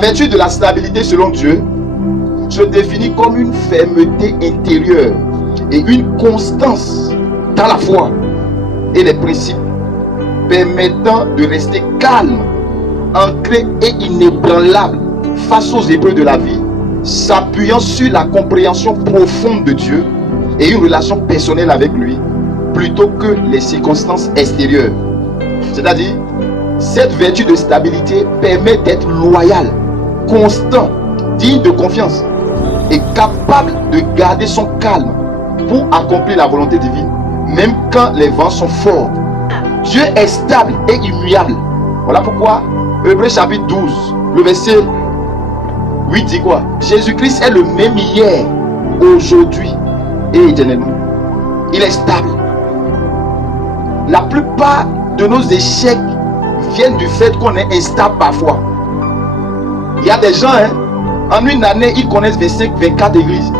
La vertu de la stabilité selon Dieu se définit comme une fermeté intérieure et une constance dans la foi et les principes permettant de rester calme, ancré et inébranlable face aux épreuves de la vie, s'appuyant sur la compréhension profonde de Dieu et une relation personnelle avec lui plutôt que les circonstances extérieures. C'est-à-dire, cette vertu de stabilité permet d'être loyal, constant, digne de confiance et capable de garder son calme pour accomplir la volonté divine, même quand les vents sont forts. Dieu est stable et immuable. Voilà pourquoi Hébreux chapitre 12, le verset 8 dit quoi? Jésus-Christ est le même hier, aujourd'hui et éternellement. Il est stable. La plupart de nos échecs viennent du fait qu'on est instable parfois. Il y a des gens, en une année, ils connaissent 25, 24 églises.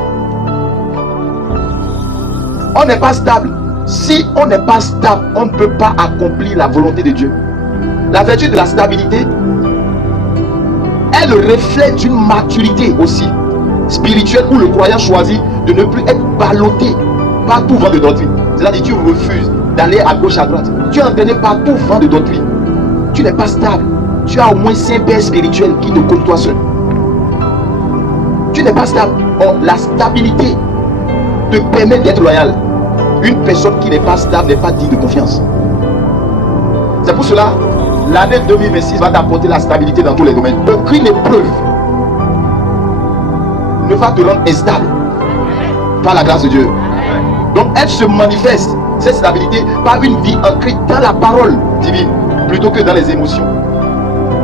On n'est pas stable. Si on n'est pas stable, on ne peut pas accomplir la volonté de Dieu. La vertu de la stabilité est le reflet d'une maturité aussi spirituelle où le croyant choisit de ne plus être ballotté par tout vent de doctrine. C'est-à-dire que tu refuses d'aller à gauche, à droite. Tu es entraîné par tout vent de doctrine. Tu n'es pas stable. Tu as au moins 5 pères spirituels qui te côtoient seul. Tu n'es pas stable. Or, la stabilité te permet d'être loyal. Une personne qui n'est pas stable n'est pas digne de confiance. C'est pour cela, l'année 2026 va t'apporter la stabilité dans tous les domaines. Aucune épreuve ne va te rendre instable par la grâce de Dieu. Donc elle se manifeste, cette stabilité, par une vie ancrée dans la parole divine plutôt que dans les émotions,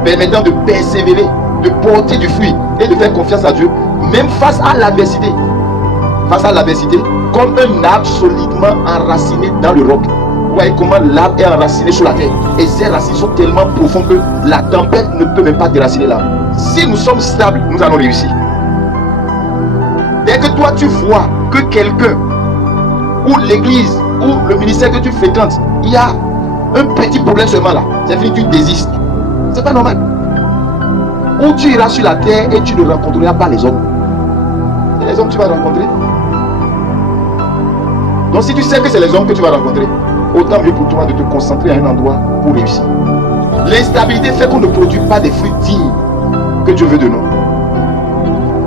permettant de persévérer, de porter du fruit et de faire confiance à Dieu même face à l'adversité. Face à l'adversité, comme un arbre solidement enraciné dans le roc. Vous voyez comment l'arbre est enraciné sur la terre. Et ces racines sont tellement profondes que la tempête ne peut même pas déraciner l'arbre. Si nous sommes stables, nous allons réussir. Dès que toi tu vois que quelqu'un, ou l'église, ou le ministère que tu fréquentes, il y a un petit problème seulement là, c'est fini, tu désistes. C'est pas normal. Ou tu iras sur la terre et tu ne rencontreras pas les hommes. C'est les hommes que tu vas rencontrer. Donc si tu sais que c'est les hommes que tu vas rencontrer, autant mieux pour toi de te concentrer à un endroit pour réussir. L'instabilité fait qu'on ne produit pas des fruits dignes que Dieu veut de nous.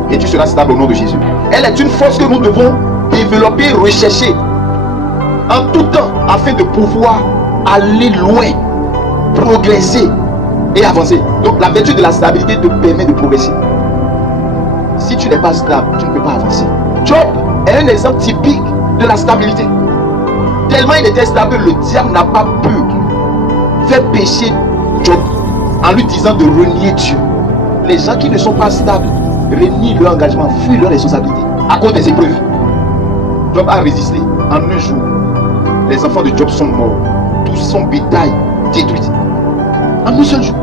Et tu seras stable au nom de Jésus. Elle est une force que nous devons développer, rechercher en tout temps afin de pouvoir aller loin, progresser et avancer. Donc la vertu de la stabilité te permet de progresser. Si tu n'es pas stable, tu ne peux pas avancer. Job est un exemple typique de la stabilité. Tellement il était stable, le diable n'a pas pu faire pécher Job en lui disant de renier Dieu. Les gens qui ne sont pas stables renient leur engagement, fuient leur responsabilité à cause des épreuves. Job a résisté. En un jour, les enfants de Job sont morts. Tout son bétail détruit. En un seul jour,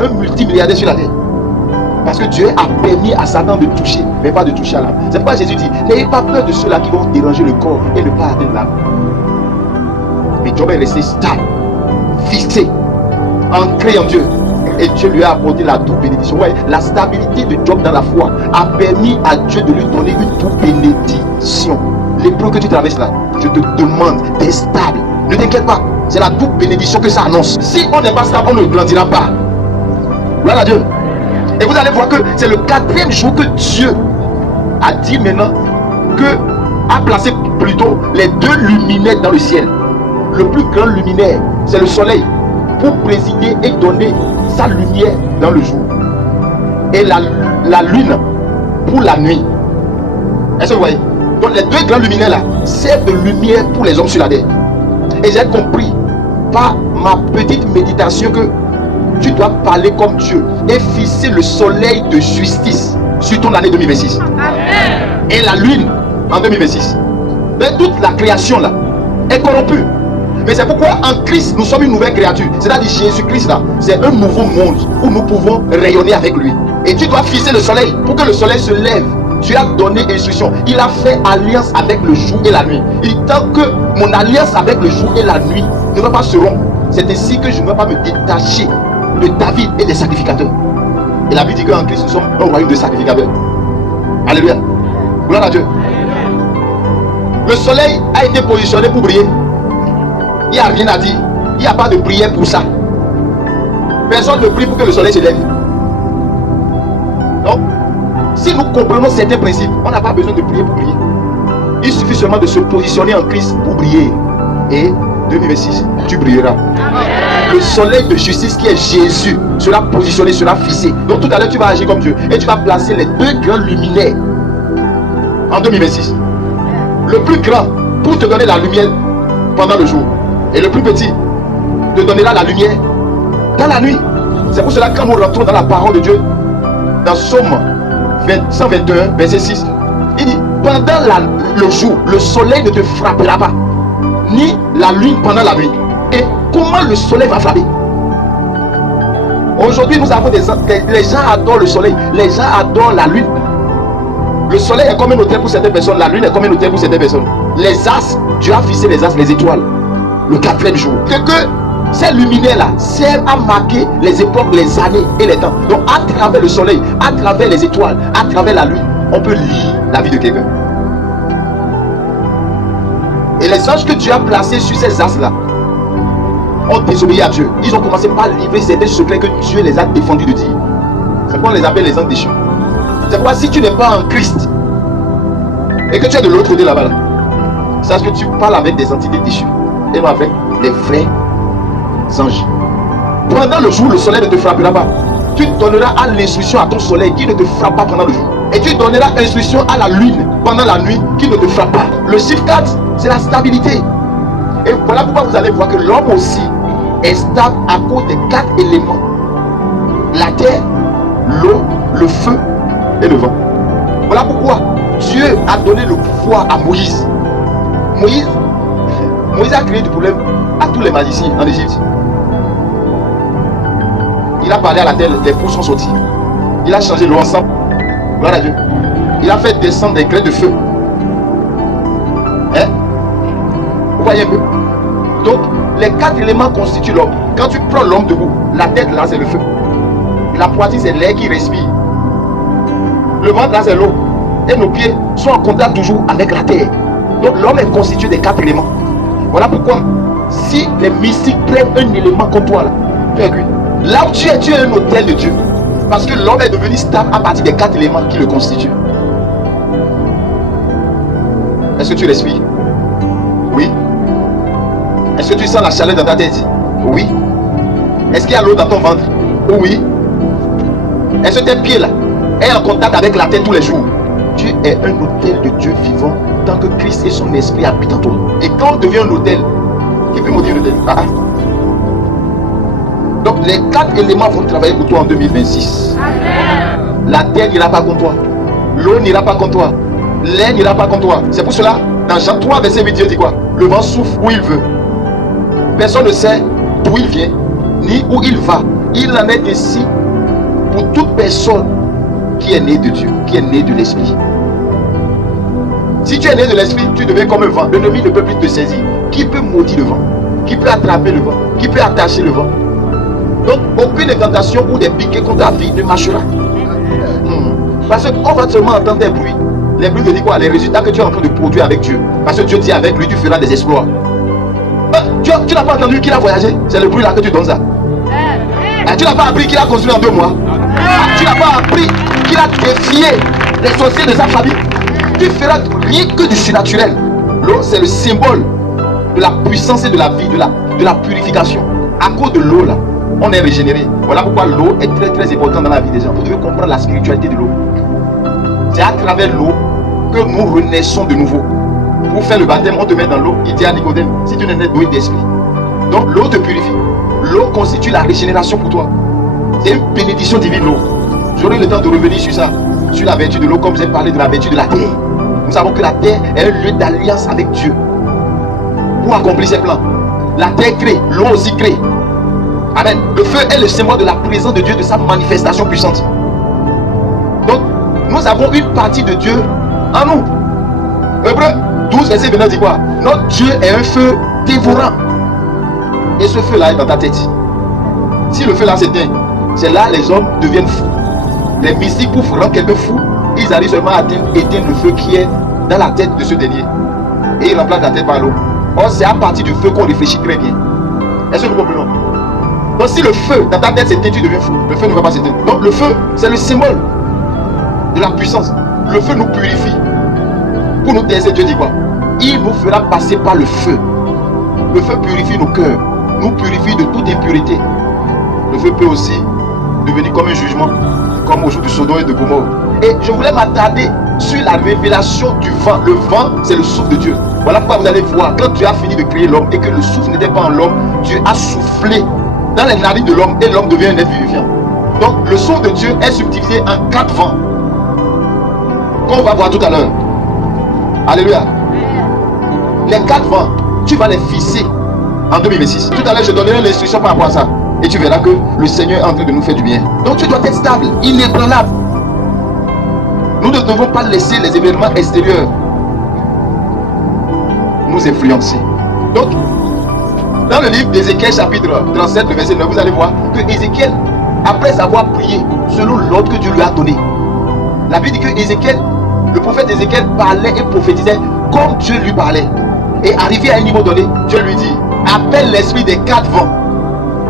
un multimilliardaire sur la terre. Parce que Dieu a permis à Satan de toucher, mais pas de toucher à l'âme. C'est pourquoi Jésus dit, n'ayez pas peur de ceux-là qui vont déranger le corps et ne pas atteindre l'âme. Mais Job est resté stable, fixé, ancré en Dieu. Et Dieu lui a apporté la double bénédiction. Ouais, la stabilité de Job dans la foi a permis à Dieu de lui donner une double bénédiction. L'épreuve que tu traverses là, je te demande d'être stable. Ne t'inquiète pas, c'est la double bénédiction que ça annonce. Si on n'est pas stable, on ne grandira pas. Gloire à Dieu. Et vous allez voir que c'est le 4e jour que Dieu a dit maintenant que a placé plutôt les 2 luminaires dans le ciel. Le plus grand luminaire, c'est le soleil, pour présider et donner sa lumière dans le jour. Et la lune pour la nuit. Est-ce que vous voyez? Donc les 2 grands luminaires là servent de lumière pour les hommes sur la terre. Et j'ai compris par ma petite méditation que tu dois parler comme Dieu et fixer le soleil de justice sur ton année 2026. Amen. Et la lune en 2026. Mais toute la création là est corrompue. Mais c'est pourquoi en Christ nous sommes une nouvelle créature. C'est-à-dire Jésus-Christ là, c'est un nouveau monde où nous pouvons rayonner avec lui. Et tu dois fixer le soleil pour que le soleil se lève. Dieu a donné instruction. Il a fait alliance avec le jour et la nuit. Il dit tant que mon alliance avec le jour et la nuit ne va pas se rompre, c'est ainsi que je ne vais pas me détacher de David et des sacrificateurs. Et la Bible dit qu'en Christ, nous sommes un royaume de sacrificateurs. Alléluia. Gloire à Dieu. Le soleil a été positionné pour briller. Il n'y a rien à dire. Il n'y a pas de prière pour ça. Personne ne prie pour que le soleil se lève. Donc, si nous comprenons certains principes, on n'a pas besoin de prier pour briller. Il suffit seulement de se positionner en Christ pour briller. Et 2026, tu brilleras. Le soleil de justice qui est Jésus sera positionné, sera fixé. Donc tout à l'heure, tu vas agir comme Dieu. Et tu vas placer les deux grands luminaires en 2026. Le plus grand pour te donner la lumière pendant le jour. Et le plus petit te donnera la lumière dans la nuit. C'est pour cela que quand nous rentrons dans la parole de Dieu, dans Somme 121, verset 6, il dit, pendant le jour, le soleil ne te frappera pas, ni la lune pendant la nuit. Et comment le soleil va frapper? Aujourd'hui, nous avons les gens adorent le soleil, les gens adorent la lune. Le soleil est comme un hôtel pour certaines personnes, la lune est comme un hôtel pour certaines personnes. Les astres, Dieu a fixé les astres, les étoiles, le quatrième jour. Que ces luminaires-là servent à marquer les époques, les années et les temps. Donc, à travers le soleil, à travers les étoiles, à travers la lune, on peut lire la vie de quelqu'un. Et les anges que Dieu a placés sur ces astres-là ont désobéi à Dieu. Ils ont commencé par livrer certains secrets que Dieu les a défendus de dire. C'est pourquoi on les appelle les anges déchus. C'est pourquoi si tu n'es pas en Christ et que tu es de l'autre côté là-bas, là, sache que tu parles avec des entités déchues et non avec les vrais anges. Pendant le jour, le soleil ne te frappera pas. Tu donneras à l'instruction à ton soleil qui ne te frappe pas pendant le jour. Et tu donneras instruction à la lune pendant la nuit qui ne te frappe pas. Le chiffre 4, c'est la stabilité. Et voilà pourquoi vous allez voir que l'homme aussi est stable à cause des 4 éléments. La terre, l'eau, le feu et le vent. Voilà pourquoi Dieu a donné le pouvoir à Moïse. Moïse a créé du problème à tous les magiciens en Égypte. Il a parlé à la terre, les fous sont sortis. Il a changé l'eau ensemble. Voilà Dieu. Il a fait descendre des grains de feu. Hein? Vous voyez un peu? Donc, les 4 éléments constituent l'homme. Quand tu prends l'homme debout, la tête là c'est le feu. La poitrine c'est l'air qui respire. Le ventre là c'est l'eau. Et nos pieds sont en contact toujours avec la terre. Donc l'homme est constitué des 4 éléments. Voilà pourquoi, si les mystiques prennent un élément comme toi là, tu es cuit. Là où tu es un hôtel de Dieu. Parce que l'homme est devenu stable à partir des 4 éléments qui le constituent. Est-ce que tu respires? Oui. Est-ce que tu sens la chaleur dans ta tête? Oui. Est-ce qu'il y a l'eau dans ton ventre? Oui. Est-ce que tes pieds là sont en contact avec la terre tous les jours? Tu es un hôtel de Dieu vivant tant que Christ et son esprit habitent en toi. Et quand on devient un hôtel, qui peut maudire l'hôtel? Donc les 4 éléments vont travailler pour toi en 2026. La terre n'ira pas contre toi. L'eau n'ira pas contre toi. L'air n'ira pas contre toi. C'est pour cela, dans Jean 3, verset 8, Dieu dit quoi? Le vent souffle où il veut. Personne ne sait d'où il vient, ni où il va. Il en est ainsi pour toute personne qui est née de Dieu, qui est née de l'Esprit. Si tu es né de l'Esprit, tu deviens comme un vent. L'ennemi ne peut plus te saisir. Qui peut maudire le vent? Qui peut attraper le vent? Qui peut attacher le vent? Donc, aucune incantation ou des piquets contre ta vie ne marchera. Parce qu'on va seulement entendre des bruits. Les bruits veulent dire quoi? Les résultats que tu es en train de produire avec Dieu. Parce que Dieu dit avec lui, tu feras des exploits. Tu n'as pas entendu qu'il a voyagé? C'est le bruit là que tu donnes ça. Tu n'as pas appris qu'il a construit en 2 mois. Tu n'as pas appris qu'il a défié les sorciers de sa famille. Tu feras rien que du surnaturel. L'eau, c'est le symbole de la puissance et de la vie, de la purification. À cause de l'eau là, on est régénéré. Voilà pourquoi l'eau est très très importante dans la vie des gens. Vous devez comprendre la spiritualité de l'eau. C'est à travers l'eau que nous renaissons de nouveau. Pour faire le baptême, on te met dans l'eau. Il dit à Nicodème, si tu n'es né d'eau et d'esprit. Donc l'eau te purifie. L'eau constitue la régénération pour toi. C'est une bénédiction divine, l'eau. J'aurai le temps de revenir sur ça, sur la vertu de l'eau, comme j'ai parlé de la vertu de la terre. Nous savons que la terre est un lieu d'alliance avec Dieu pour accomplir ses plans. La terre crée, l'eau aussi crée. Amen. Le feu est le symbole de la présence de Dieu, de sa manifestation puissante. Donc, nous avons une partie de Dieu en nous. Hébreux 12, verset 29 dit quoi? Notre Dieu est un feu dévorant. Et ce feu-là est dans ta tête. Si le feu là s'éteint, c'est là les hommes deviennent fous. les mystiques, pour rendre quelqu'un fou, ils arrivent seulement à éteindre le feu qui est dans la tête de ce dernier. Et ils remplacent la tête par l'eau. Or, c'est à partir du feu qu'on réfléchit très bien. Est-ce que nous comprenons? Donc, si le feu dans ta tête s'éteint, tu deviens fou. Le feu ne va pas s'éteindre. Donc, le feu, c'est le symbole de la puissance. Le feu nous purifie. Pour nous tester, Dieu dit quoi? Il nous fera passer par le feu. Le feu purifie nos cœurs, nous purifie de toute impureté. Le feu peut aussi devenir comme un jugement, comme au jour du Sodome et de Gomorrhe. Et je voulais m'attarder sur la révélation du vent. Le vent, c'est le souffle de Dieu. Voilà pourquoi vous allez voir, quand Dieu a fini de créer l'homme et que le souffle n'était pas en l'homme, Dieu a soufflé dans les narines de l'homme et l'homme devient un être vivant. Donc le souffle de Dieu est subdivisé en 4 vents, qu'on va voir tout à l'heure. Alléluia. Les 4 vents, tu vas les fisser en 2026. Tout à l'heure, je donnerai l'instruction par rapport à ça. Et tu verras que le Seigneur est en train de nous faire du bien. Donc tu dois être stable, inébranlable. Nous ne devons pas laisser les événements extérieurs nous influencer. Donc, dans le livre d'Ézéchiel chapitre 37, le verset 9, vous allez voir que Ézéchiel, après avoir prié selon l'ordre que Dieu lui a donné, la Bible dit que Ézéchiel, le prophète Ézéchiel parlait et prophétisait comme Dieu lui parlait. Et arrivé à un niveau donné, Dieu lui dit, appelle l'esprit des 4 vents.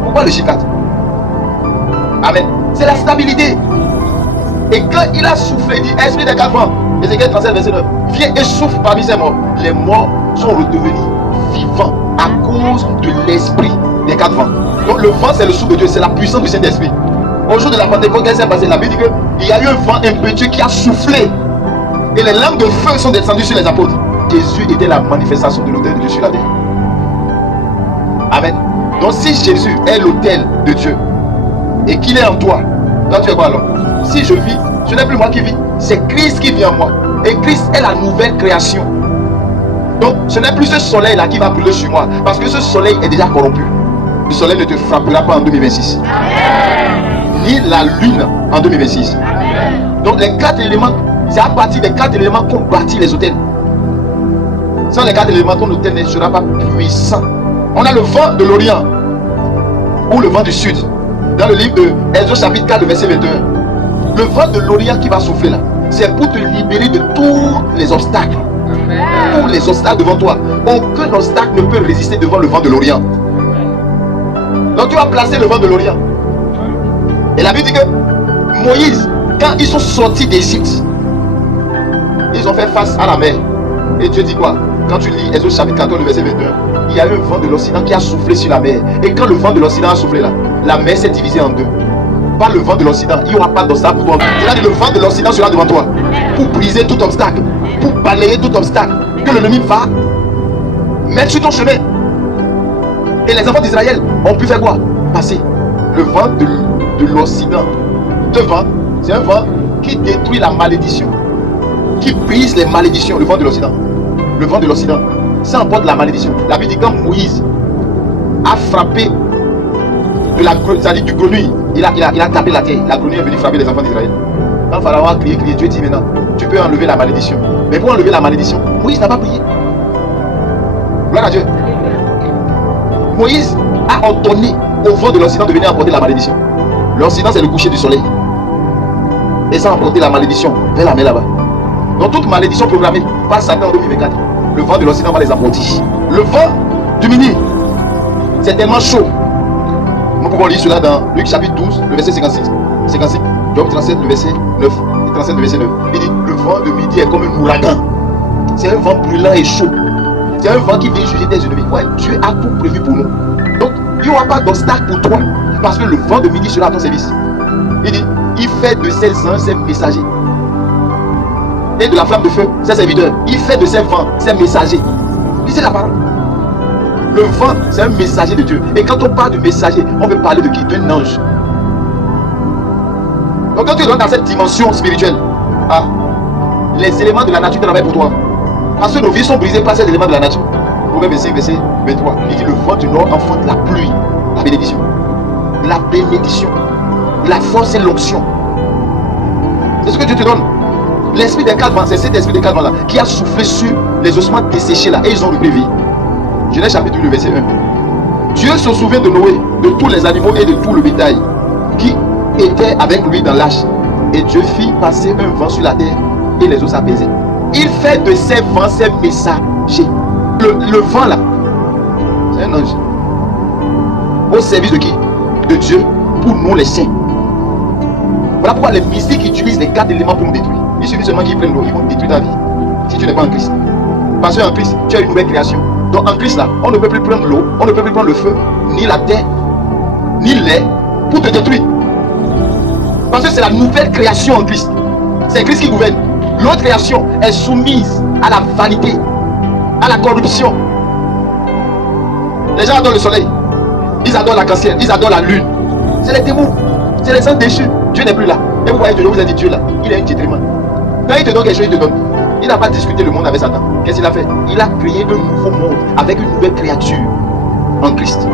Pourquoi le chiffre 4? Amen. C'est la stabilité. Et quand il a soufflé, il dit, esprit des 4 vents, Ézéchiel 37, verset 9, viens et souffle parmi ces morts. Les morts sont redevenus vivants à cause de l'esprit des 4 vents. Donc le vent, c'est le souffle de Dieu, c'est la puissance du Saint-Esprit. Au jour de la Pentecôte, qu'est-ce qui s'est passé? La Bible dit qu'il y a eu un vent impétueux qui a soufflé. Et les lampes de feu sont descendues sur les apôtres. Jésus était la manifestation de l'autel de Dieu sur la terre. Amen. Donc si Jésus est l'autel de Dieu et qu'il est en toi, toi tu es quoi alors? Si je vis, ce n'est plus moi qui vis, c'est Christ qui vit en moi. Et Christ est la nouvelle création. Donc ce n'est plus ce soleil là qui va brûler sur moi, parce que ce soleil est déjà corrompu. Le soleil ne te frappera pas en 2026. Amen. Ni la lune en 2026. Amen. Donc les 4 éléments, c'est à partir des 4 éléments qu'on bâtit les hôtels. Sans les 4 éléments, ton hôtel ne sera pas puissant. On a le vent de l'Orient ou le vent du Sud. Dans le livre de Exode chapitre 4, verset 21. Le vent de l'Orient qui va souffler là, c'est pour te libérer de tous les obstacles. Tous les obstacles devant toi. Aucun obstacle ne peut résister devant le vent de l'Orient. Donc tu vas placer le vent de l'Orient. Et la Bible dit que Moïse, quand ils sont sortis d'Égypte, ils ont fait face à la mer. Et Dieu dit quoi? Quand tu lis Exode chapitre 14, verset 21, il y a eu un vent de l'Occident qui a soufflé sur la mer. Et quand le vent de l'Occident a soufflé là, la mer s'est divisée en 2. Par le vent de l'Occident, il n'y aura pas d'obstacle pour toi. C'est-à-dire que le vent de l'Occident sera devant toi pour briser tout obstacle, pour balayer tout obstacle que l'ennemi va mettre sur ton chemin. Et les enfants d'Israël ont pu faire quoi? Passer. Le vent de l'Occident. Ce vent, c'est un vent qui détruit la malédiction, qui brise les malédictions. Le vent de l'Occident. Le vent de l'Occident, ça emporte la malédiction. La Bible dit quand Moïse a frappé de la du grenouille, il a tapé la terre. La grenouille est venue frapper les enfants d'Israël. Quand Pharaon a crié, Dieu dit maintenant, tu peux enlever la malédiction. Mais pour enlever la malédiction, Moïse n'a pas prié. Gloire à Dieu. Moïse a ordonné au vent de l'Occident de venir emporter la malédiction. L'Occident, c'est le coucher du soleil. Et ça a emporté la malédiction vers la mer là-bas. Donc toute malédiction programmée par Satan en 2024, le vent de l'Occident va les emporter. Le vent du midi, c'est tellement chaud. Nous pouvons lire cela dans Luc chapitre 12, le verset 56. Job 37, le verset 9. Et 37, le verset 9. Il dit, le vent de midi est comme un ouragan. C'est un vent brûlant et chaud. C'est un vent qui vient juger tes ennemis. Ouais, Dieu a tout prévu pour nous. Donc, il n'y aura pas d'obstacle pour toi. Parce que le vent de midi sera à ton service. Il dit, il fait de ses anges ses messagers. Et de la flamme de feu, ses serviteurs. Il fait de ses vents ses messagers. Lisez la parole. Le vent, c'est un messager de Dieu. Et quand on parle de messager, on peut parler de qui? D'un ange. Donc quand tu rentres dans cette dimension spirituelle, les éléments de la nature travaillent pour toi. Parce que nos vies sont brisées par ces éléments de la nature. Proverbe 25, verset 23. Il dit le vent du nord enfante la pluie, la bénédiction. La bénédiction. La force et l'onction. C'est ce que Dieu te donne. L'esprit des 4 vents, c'est cet esprit des 4 vents là qui a soufflé sur les ossements desséchés là et ils ont repris vie. Genèse chapitre 8, verset 1. Dieu se souvient de Noé, de tous les animaux et de tout le bétail qui étaient avec lui dans l'arche. Et Dieu fit passer un vent sur la terre et les eaux s'apaisaient. Il fait de ces vents ses messagers. Le vent là, c'est un ange. Au service de qui? De Dieu, pour nous les saints. Voilà pourquoi les mystiques utilisent les 4 éléments pour nous détruire. Il suffit seulement qu'ils prennent l'eau, ils vont détruire ta vie. Si tu n'es pas en Christ. Parce qu'en Christ, tu as une nouvelle création. Donc en Christ là, on ne peut plus prendre l'eau, on ne peut plus prendre le feu, ni la terre, ni l'air pour te détruire. Parce que c'est la nouvelle création en Christ. C'est Christ qui gouverne. L'autre création est soumise à la vanité, à la corruption. Les gens adorent le soleil, ils adorent l'arc-en-ciel, ils adorent la lune. C'est les démons, c'est les anges déchus. Dieu n'est plus là. Et vous voyez, Dieu vous a dit Dieu là, il est un détriment. Quand il te donne quelque chose, il te donne. Il n'a pas discuté le monde avec Satan. Qu'est-ce qu'il a fait? Il a créé un nouveau monde avec une nouvelle créature en Christ.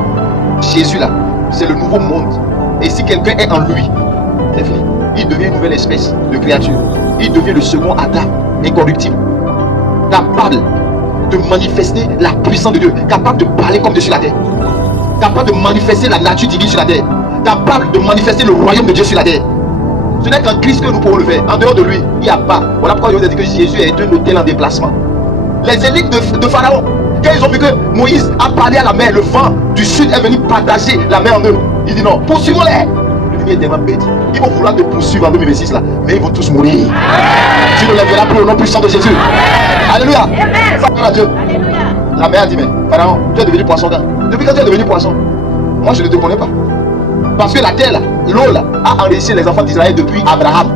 Jésus là, c'est le nouveau monde. Et si quelqu'un est en lui, c'est fini. Il devient une nouvelle espèce de créature. Il devient le second Adam, incorruptible, capable de manifester la puissance de Dieu, capable de parler comme Dieu sur la terre, capable de manifester la nature divine sur la terre, capable de manifester le royaume de Dieu sur la terre. Ce n'est qu'en Christ que nous pouvons le faire. En dehors de lui, il n'y a pas. Voilà pourquoi je vous ai dit que Jésus est un hôtel en déplacement. Les élites de Pharaon, quand ils ont vu que Moïse a parlé à la mer, le vent du sud est venu partager la mer en eux. Il dit non, poursuivons-les. Il est tellement bête. Ils vont vouloir te poursuivre en 2026 là, mais ils vont tous mourir. Tu ne les verras plus au nom puissant de Jésus. Alléluia. Alléluia. Dieu. La mer a dit mais Pharaon, tu es devenu poisson. Depuis quand tu es devenu poisson? Moi je ne te connais pas. Parce que la terre là, l'eau là, a enregistré les enfants d'Israël depuis Abraham.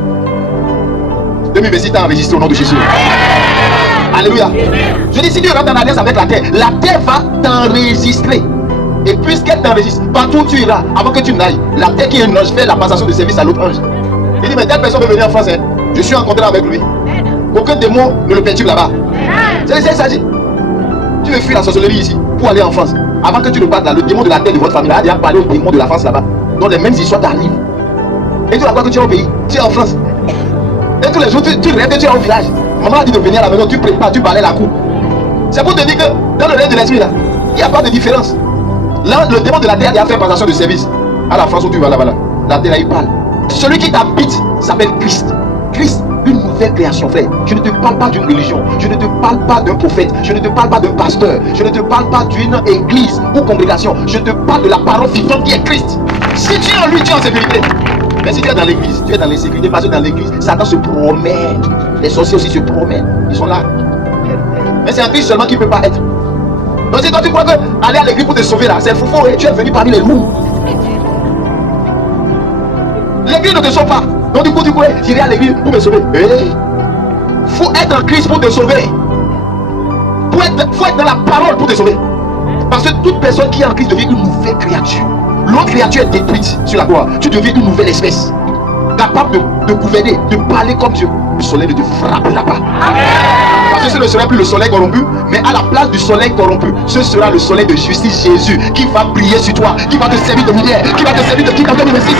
2026 t'as enregistré au nom de Jésus. Alléluia. Je dis si tu rentres en alliance avec la terre va t'enregistrer. Et puisqu'elle t'enregistre, partout où tu iras, avant que tu n'ailles, la terre qui est un ange fait la passation de service à l'autre ange. Il dit mais telle personne veut venir en France, hein. Je suis en contrat avec lui. Aucun démon ne le perturbe là-bas. C'est ça dit. Tu veux fuir la sorcellerie ici pour aller en France. Avant que tu ne partes là, le démon de la terre de votre famille a déjà parlé au démon de la France là-bas. Donc les mêmes histoires t'arrivent. Et tu vas voir que tu es au pays, tu es en France. Et tous les jours, tu rêves que tu es au village. Maman a dit de venir à la maison, tu prépares, tu balais la cour. C'est pour te dire que dans le règne de l'esprit là, il n'y a pas de différence. Là, le démon de la terre il a fait passation de service. À la France où tu vas là-bas, là, la terre là, il parle. Celui qui t'habite s'appelle Christ. Christ, une nouvelle création, frère. Je ne te parle pas d'une religion. Je ne te parle pas d'un prophète. Je ne te parle pas d'un pasteur. Je ne te parle pas d'une église ou congrégation. Je te parle de la parole vivante qui est Christ. Si tu es en lui, tu es en sécurité. Mais si tu es dans l'église, tu es dans l'insécurité. Parce que dans l'église, Satan se promène. Les sorciers aussi se promènent. Ils sont là. Mais c'est en Christ seulement qu'il ne peut pas être. Donc si toi tu crois que aller à l'église pour te sauver là, c'est fou, et tu es venu parmi les loups. L'église ne te sauve pas. Donc du coup tu crois, j'irai à l'église pour me sauver. Faut être en Christ pour te sauver. Faut être dans la parole pour te sauver. Parce que toute personne qui est en Christ devient une nouvelle créature. L'autre créature est détruite sur la croix. Tu deviens une nouvelle espèce. Capable de gouverner, de parler comme Dieu. Le soleil ne te frappera pas. Parce que ce ne sera plus le soleil corrompu, mais à la place du soleil corrompu, ce sera le soleil de justice Jésus qui va briller sur toi, qui va te servir de lumière, qui va te servir de guide dans 2026.